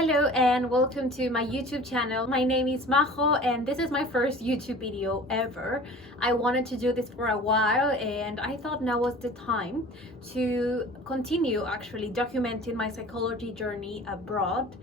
Hello and welcome to my YouTube channel. My name is Majo and this is my first YouTube video ever. I wanted to do this for a while and I thought now was the time to continue actually documenting my psychology journey abroad.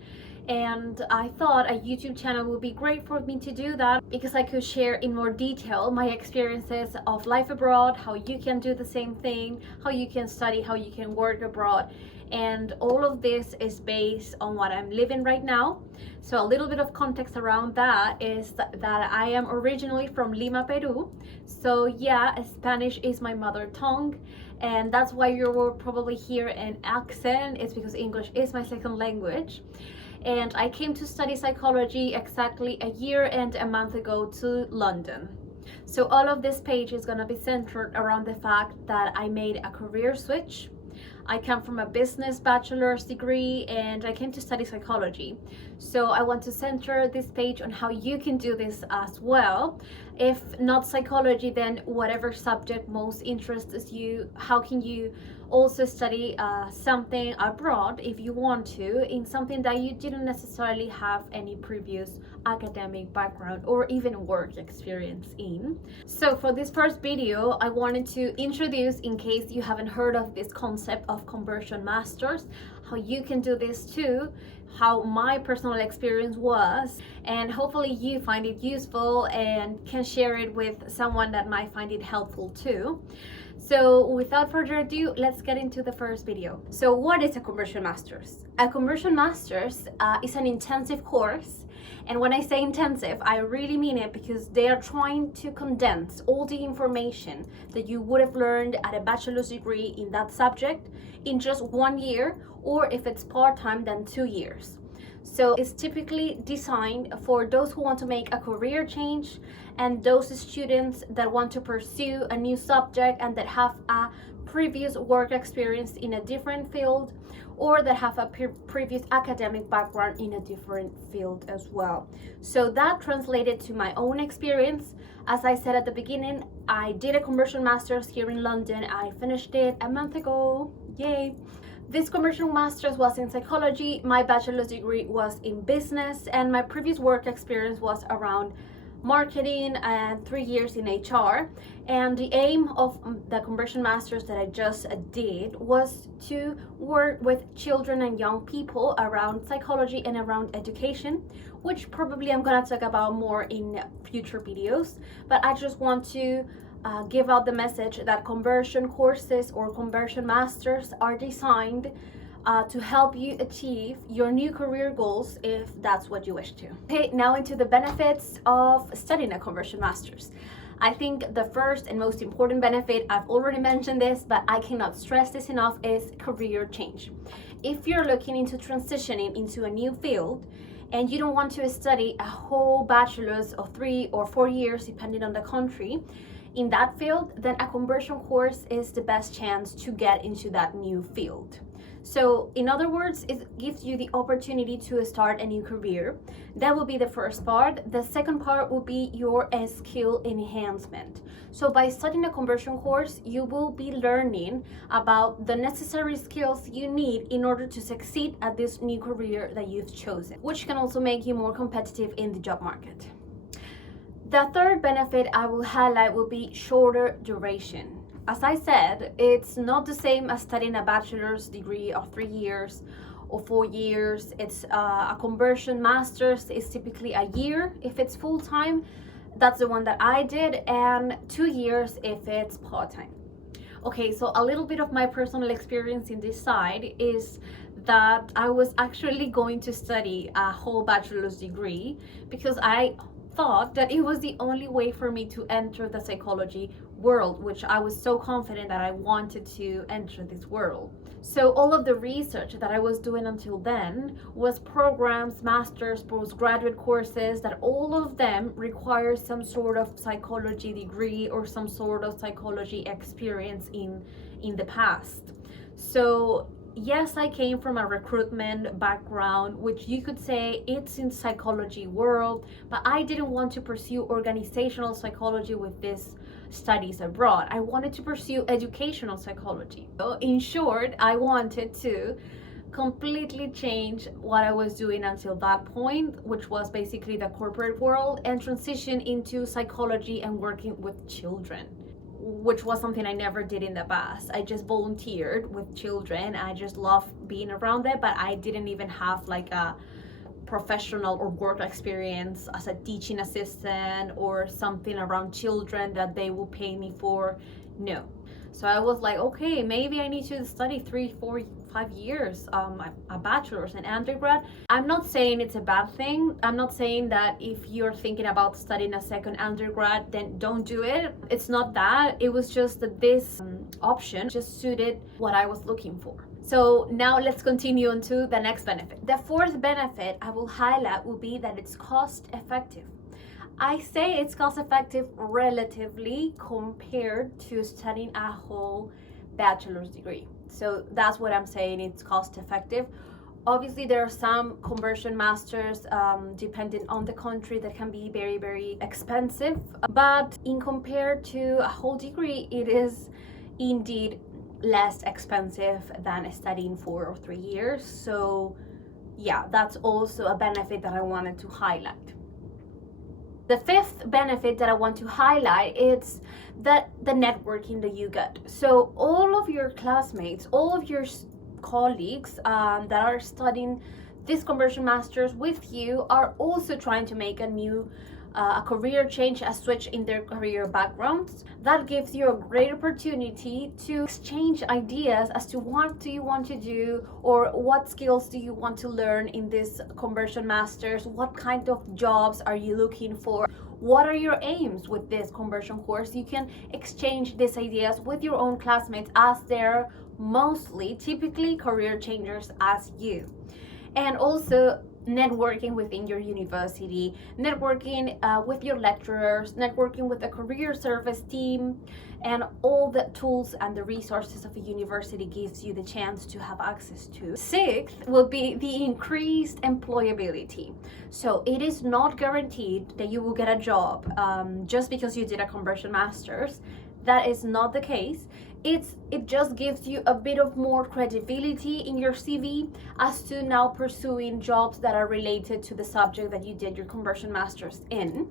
And I thought a YouTube channel would be great for me to do that because I could share in more detail my experiences of life abroad, how you can do the same thing, how you can study, how you can work abroad. And all of this is based on what I'm living right now. So a little bit of context around that is that I am originally from Lima, Peru. So yeah, Spanish is my mother tongue. And that's why you will probably hear an accent. It's because English is my second language. And I came to study psychology exactly a year and a month ago to London. So all of this page is going to be centered around the fact that I made a career switch. I come from a business bachelor's degree and I came to study psychology. So I want to center this page on how you can do this as well. If not psychology, then whatever subject most interests you, how can you also study something abroad if you want to, in something that you didn't necessarily have any previous academic background or even work experience in. So for this first video, I wanted to introduce, in case you haven't heard of this concept of conversion masters, how you can do this too, how my personal experience was, and hopefully you find it useful and can share it with someone that might find it helpful too. So without further ado, let's get into the first video. So what is a conversion masters? A conversion masters is an intensive course. And when I say intensive, I really mean it because they are trying to condense all the information that you would have learned at a bachelor's degree in that subject in just 1 year, or if it's part-time, then 2 years. So it's typically designed for those who want to make a career change and those students that want to pursue a new subject and that have a previous work experience in a different field, or that have a previous academic background in a different field as well. So that translated to my own experience. As I said at the beginning, I did a conversion master's here in London. I finished it a month ago. Yay! This conversion master's was in psychology, my bachelor's degree was in business, and my previous work experience was around marketing and 3 years in HR. And the aim of the conversion masters that I just did was to work with children and young people around psychology and around education, which probably I'm gonna talk about more in future videos. But I just want to give out the message that conversion courses or conversion masters are designed to help you achieve your new career goals if that's what you wish to. Okay, now into the benefits of studying a conversion masters. I think the first and most important benefit, I've already mentioned this, but I cannot stress this enough, is career change. If you're looking into transitioning into a new field and you don't want to study a whole bachelor's of 3 or 4 years, depending on the country, in that field, then a conversion course is the best chance to get into that new field. So in other words, it gives you the opportunity to start a new career. That will be the first part. The second part will be your skill enhancement. So by studying a conversion course, you will be learning about the necessary skills you need in order to succeed at this new career that you've chosen, which can also make you more competitive in the job market. The third benefit I will highlight will be shorter duration. As I said, it's not the same as studying a bachelor's degree of 3 years or 4 years. It's a conversion master's is typically a year if it's full-time. That's the one that I did, and 2 years if it's part-time. Okay, so a little bit of my personal experience in this side is that I was actually going to study a whole bachelor's degree because I thought that it was the only way for me to enter the psychology world, which I was so confident that I wanted to enter this world. So all of the research that I was doing until then was programs, masters, postgraduate courses that all of them require some sort of psychology degree or some sort of psychology experience in the past. So yes, I came from a recruitment background, which you could say it's in psychology world, but I didn't want to pursue organizational psychology with this studies abroad. I wanted to pursue educational psychology. So in short, I wanted to completely change what I was doing until that point, which was basically the corporate world, and transition into psychology and working with children, which was something I never did in the past. I just volunteered with children. I just love being around them, but I didn't even have like a professional or work experience as a teaching assistant or something around children that they will pay me for. No. So I was like, okay, maybe I need to study 3, 4, 5 years, a bachelor's and undergrad. I'm not saying it's a bad thing. I'm not saying that if you're thinking about studying a second undergrad, then don't do it. It's not that. It was just that this option just suited what I was looking for. So now let's continue on to the next benefit. The fourth benefit I will highlight will be that it's cost effective. I say it's cost effective relatively compared to studying a whole bachelor's degree. So that's what I'm saying, it's cost effective. Obviously, there are some conversion masters, depending on the country, that can be very, very expensive. But in compared to a whole degree, it is indeed less expensive than studying 4 or 3 years. So yeah, that's also a benefit that I wanted to highlight. The fifth benefit that I want to highlight is that the networking that you get. So all of your classmates, all of your colleagues that are studying this conversion masters with you are also trying to make a career change, a switch in their career backgrounds. That gives you a great opportunity to exchange ideas as to what do you want to do, or what skills do you want to learn in this conversion masters, what kind of jobs are you looking for, what are your aims with this conversion course. You can exchange these ideas with your own classmates, as they're typically career changers as you. And also networking within your university, networking with your lecturers, networking with the career service team, and all the tools and the resources of a university gives you the chance to have access to. Sixth will be the increased employability. So it is not guaranteed that you will get a job just because you did a conversion masters. That is not the case. It just gives you a bit of more credibility in your CV as to now pursuing jobs that are related to the subject that you did your conversion masters in.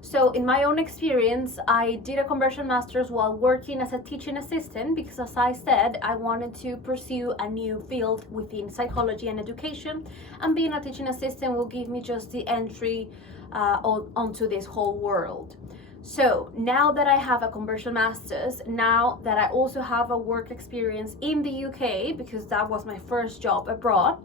So in my own experience, I did a conversion masters while working as a teaching assistant because, as I said, I wanted to pursue a new field within psychology and education, and being a teaching assistant will give me just the entry onto this whole world. So now that I have a conversion masters, now that I also have a work experience in the UK, because that was my first job abroad,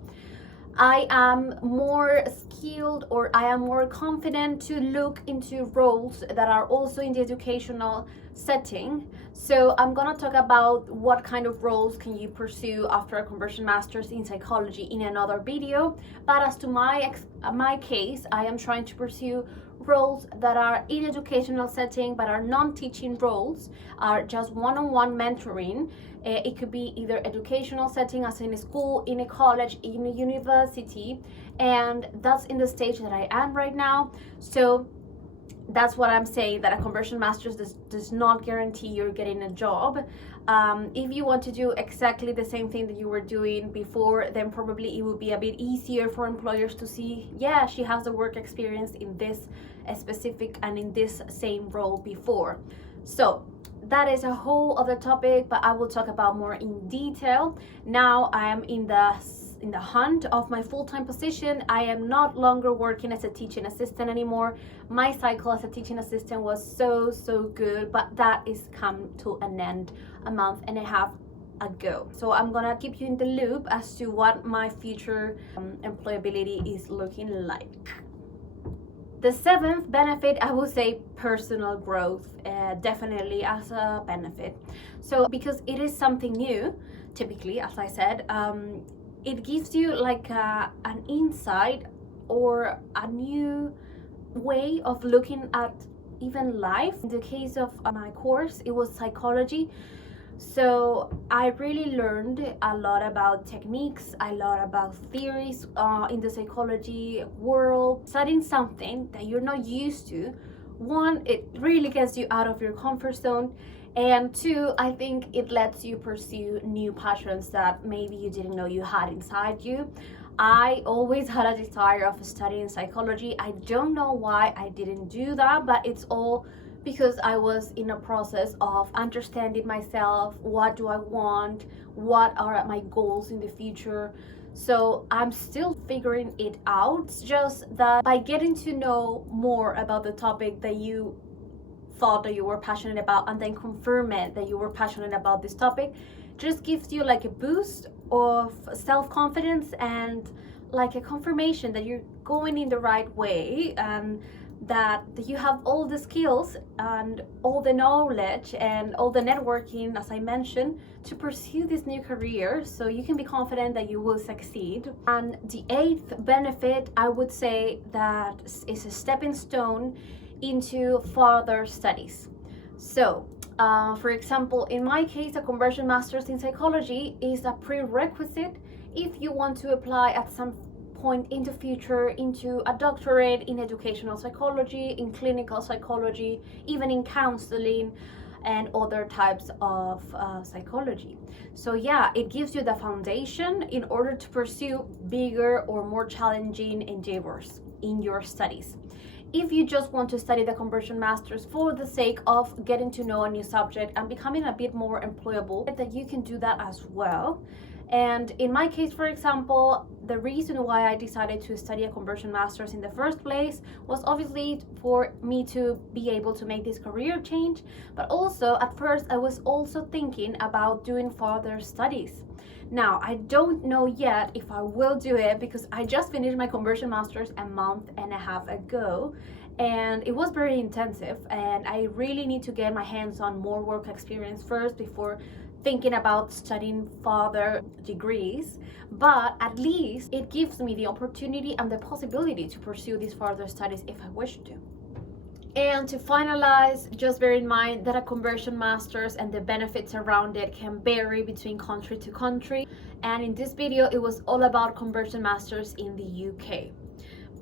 I am more skilled, or I am more confident to look into roles that are also in the educational setting. So I'm gonna talk about what kind of roles can you pursue after a conversion masters in psychology in another video. But as to my case, I am trying to pursue roles that are in educational setting but are non-teaching roles, are just one-on-one mentoring. It could be either educational setting, as in a school, in a college, in a university, and that's in the stage that I am right now. So that's what I'm saying, that a conversion masters does not guarantee you're getting a job. If you want to do exactly the same thing that you were doing before, then probably it would be a bit easier for employers to see, yeah, she has the work experience in this specific and in this same role before. So that is a whole other topic, but I will talk about more in detail. Now I am in the hunt of my full-time position. I am not longer working as a teaching assistant anymore. My cycle as a teaching assistant was so good, but that is come to an end a month and a half ago. So I'm gonna keep you in the loop as to what my future employability is looking like. The seventh benefit, I will say personal growth, definitely as a benefit. So because it is something new, typically, as I said, it gives you like an insight or a new way of looking at even life. In the case of my course, it was psychology. So I really learned a lot about techniques, a lot about theories in the psychology world. Studying something that you're not used to, one, it really gets you out of your comfort zone, And two, I think it lets you pursue new passions that maybe you didn't know you had inside you. I always had a desire of studying psychology. I don't know why I didn't do that, but it's all because I was in a process of understanding myself. What do I want? What are my goals in the future? So I'm still figuring it out. It's just that by getting to know more about the topic that you thought that you were passionate about and then confirm it that you were passionate about this topic, just gives you like a boost of self-confidence and like a confirmation that you're going in the right way, and that you have all the skills and all the knowledge and all the networking, as I mentioned, to pursue this new career, so you can be confident that you will succeed. And the eighth benefit, I would say, that is a stepping stone into further studies. So for example, in my case, a conversion master's in psychology is a prerequisite if you want to apply at some point in the future into a doctorate in educational psychology, in clinical psychology, even in counseling and other types of psychology. So yeah, it gives you the foundation in order to pursue bigger or more challenging endeavors in your studies. If you just want to study the conversion masters for the sake of getting to know a new subject and becoming a bit more employable, that you can do that as well. And in my case, for example, the reason why I decided to study a conversion master's in the first place was obviously for me to be able to make this career change, but also at first I was also thinking about doing further studies. Now, I don't know yet if I will do it because I just finished my conversion master's a month and a half ago, and it was very intensive, and I really need to get my hands on more work experience first before thinking about studying further degrees. But at least it gives me the opportunity and the possibility to pursue these further studies if I wish to. And to finalize, just bear in mind that a conversion master's and the benefits around it can vary between country to country. And in this video, it was all about conversion masters in the UK.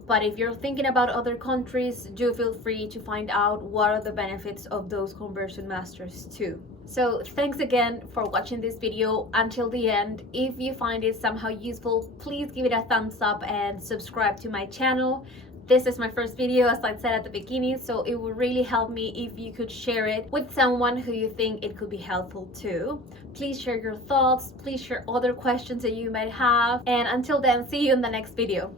But if you're thinking about other countries, do feel free to find out what are the benefits of those conversion masters too. So thanks again for watching this video until the end. If you find it somehow useful, please give it a thumbs up and subscribe to my channel. This is my first video, as I said at the beginning, so it would really help me if you could share it with someone who you think it could be helpful to. Please share your thoughts, please share other questions that you might have, and until then, see you in the next video.